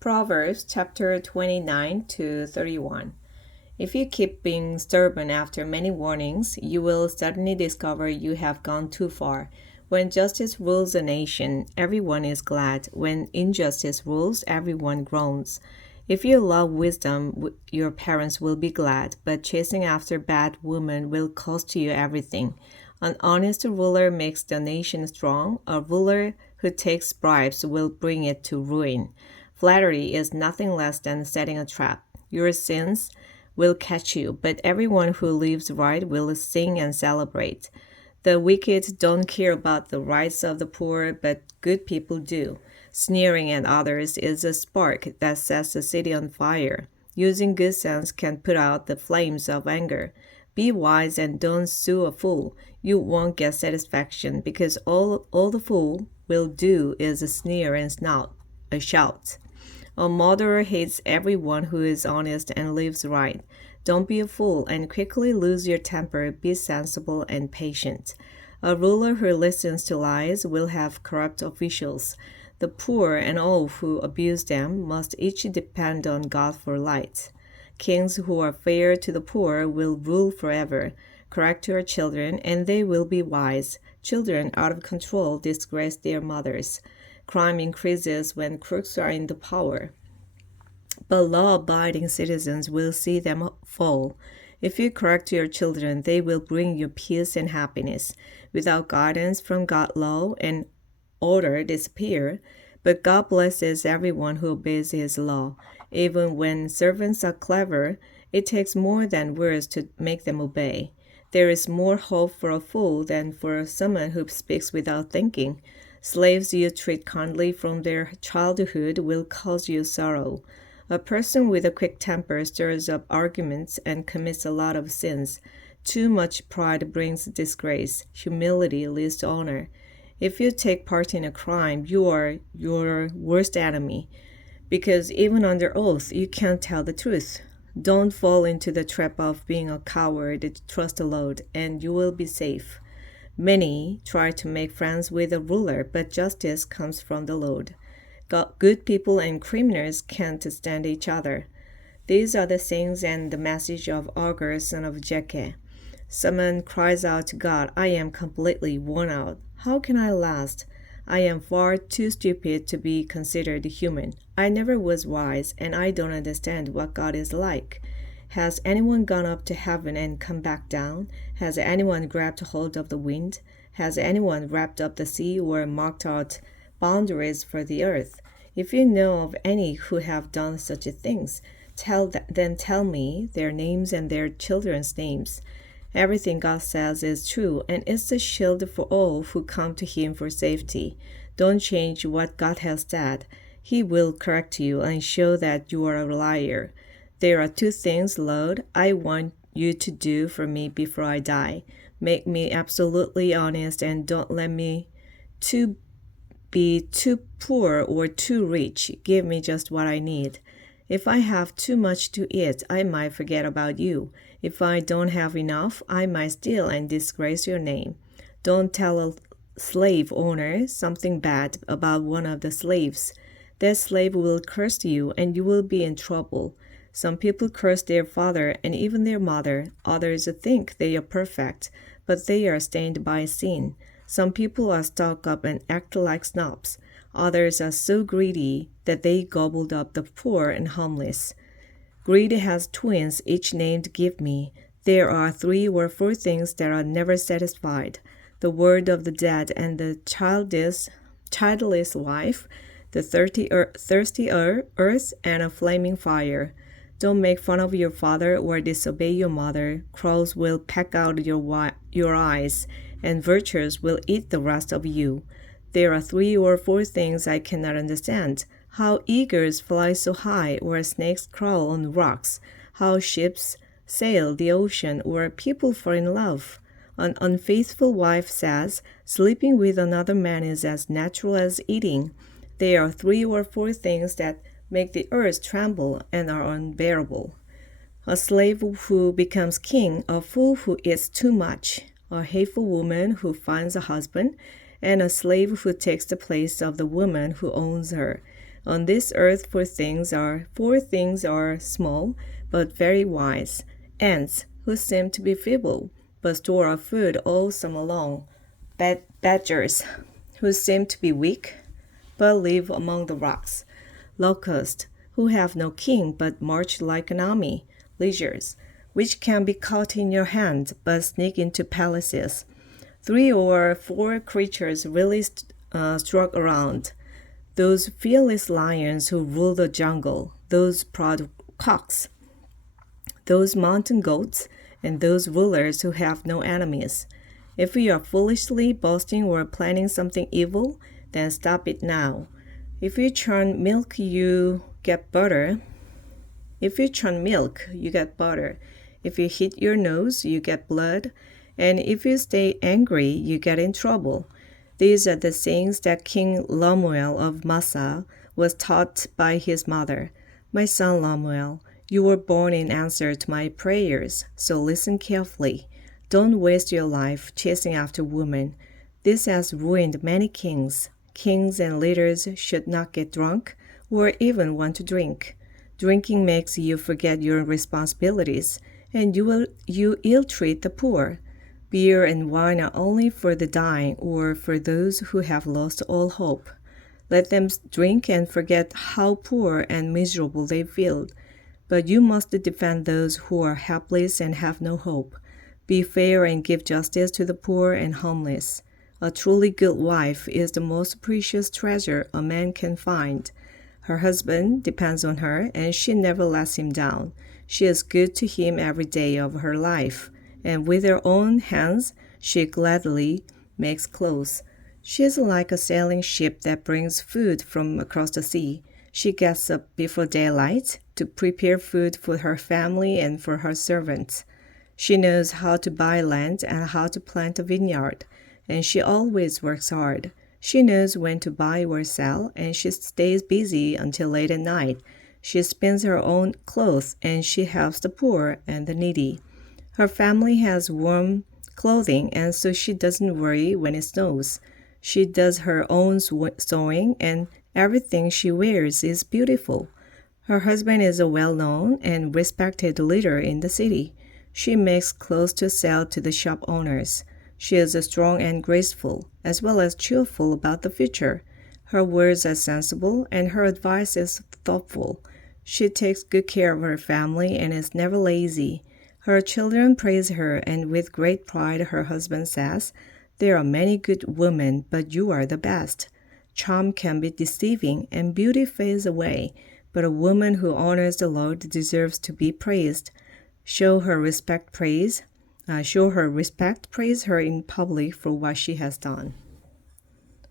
Proverbs chapter 29 to 31. If you keep being stubborn after many warnings, you will suddenly discover you have gone too far. When justice rules a nation, everyone is glad. When injustice rules, everyone groans. If you love wisdom, your parents will be glad, but chasing after bad women will cost you everything. An honest ruler makes the nation strong. A ruler who takes bribes will bring it to ruin. Flattery is nothing less than setting a trap. Your sins will catch you, but everyone who lives right will sing and celebrate. The wicked don't care about the rights of the poor, but good people do. Sneering at others is a spark that sets the city on fire. Using good sense can put out the flames of anger. Be wise and don't sue a fool. You won't get satisfaction because all the fool will do is sneer and shout. A murderer hates everyone who is honest and lives right. Don't be a fool and quickly lose your temper. Be sensible and patient. A ruler who listens to lies will have corrupt officials. The poor and all who abuse them must each depend on God for light. Kings who are fair to the poor will rule forever. Correct your children, and they will be wise. Children out of control disgrace their mothers. Crime increases when crooks are in the power, but law-abiding citizens will see them fall. If you correct your children, they will bring you peace and happiness. Without guidance from God, law and order disappear, but God blesses everyone who obeys His law. Even when servants are clever, it takes more than words to make them obey. There is more hope for a fool than for someone who speaks without thinking. Slaves you treat kindly from their childhood will cause you sorrow. A person with a quick temper stirs up arguments and commits a lot of sins. Too much pride brings disgrace. Humility leads to honor. If you take part in a crime, you are your worst enemy, because even under oath, you can't tell the truth. Don't fall into the trap of being a coward. Trust the Lord, and you will be safe. Many try to make friends with a ruler, but justice comes from the Lord. Good people and criminals can't stand each other. These are the sayings and the message of Agur, son of Jekeh. Someone cries out to God, I am completely worn out. How can I last? I am far too stupid to be considered human. I never was wise, and I don't understand what God is like. Has anyone gone up to heaven and come back down? Has anyone grabbed hold of the wind? Has anyone wrapped up the sea or marked out boundaries for the earth? If you know of any who have done such things, then tell me their names and their children's names. Everything God says is true, and it's a shield for all who come to Him for safety. Don't change what God has said. He will correct you and show that you are a liar. There are two things, Lord, I want you to do for me before I die. Make me absolutely honest and don't let me be too poor or too rich. Give me just what I need. If I have too much to eat, I might forget about you. If I don't have enough, I might steal and disgrace your name. Don't tell a slave owner something bad about one of the slaves. That slave will curse you and you will be in trouble. Some people curse their father and even their mother. Others think they are perfect, but they are stained by sin. Some people are stuck up and act like snobs. Others are so greedy that they gobbled up the poor and homeless. Greed has twins, each named Give Me. There are 3 or 4 things that are never satisfied: the word of the dead and the childless wife, the thirsty earth, and a flaming fire. Don't make fun of your father or disobey your mother. Crows will peck out your eyes, and vultures will eat the rest of you. There are 3 or 4 things I cannot understand: how eagles fly so high, or snakes crawl on rocks, how ships sail the ocean, or people fall in love. An unfaithful wife says, sleeping with another man is as natural as eating. There are 3 or 4 things that make the earth tremble and are unbearable: a slave who becomes king, a fool who eats too much, a hateful woman who finds a husband, and a slave who takes the place of the woman who owns her. On this earth four things are small, but very wise. Ants, who seem to be feeble, but store up food all summer long. Badgers, who seem to be weak, but live among the rocks. Locusts, who have no king, but march like an army. Lizards, which can be caught in your hand, but sneak into palaces. 3 or 4 creatures really struck around. Those fearless lions who rule the jungle, those proud cocks, those mountain goats, and those rulers who have no enemies. If you are foolishly boasting or planning something evil, then stop it now. If you churn milk, you get butter. If you churn milk, you get butter. If you hit your nose, you get blood. And if you stay angry, you get in trouble. These are the sayings that King Lemuel of Massa was taught by his mother. My son Lemuel, you were born in answer to my prayers, so listen carefully. Don't waste your life chasing after women. This has ruined many kings. Kings and leaders should not get drunk or even want to drink. Drinking makes you forget your responsibilities, and you ill-treat the poor. Beer and wine are only for the dying or for those who have lost all hope. Let them drink and forget how poor and miserable they feel. But you must defend those who are helpless and have no hope. Be fair and give justice to the poor and homeless. A truly good wife is the most precious treasure a man can find. Her husband depends on her, and she never lets him down. She is good to him every day of her life, and with her own hands she gladly makes clothes. She is like a sailing ship that brings food from across the sea. She gets up before daylight to prepare food for her family and for her servants. She knows how to buy land and how to plant a vineyard, and she always works hard. She knows when to buy or sell, and she stays busy until late at night. She spins her own clothes, and she helps the poor and the needy. Her family has warm clothing, and so she doesn't worry when it snows. She does her own sewing, and everything she wears is beautiful. Her husband is a well-known and respected leader in the city. She makes clothes to sell to the shop owners. She is strong and graceful, as well as cheerful about the future. Her words are sensible, and her advice is thoughtful. She takes good care of her family and is never lazy. Her children praise her, and with great pride her husband says, "There are many good women, but you are the best." Charm can be deceiving, and beauty fades away, but a woman who honors the Lord deserves to be praised. Show her respect, praise her in public for what she has done.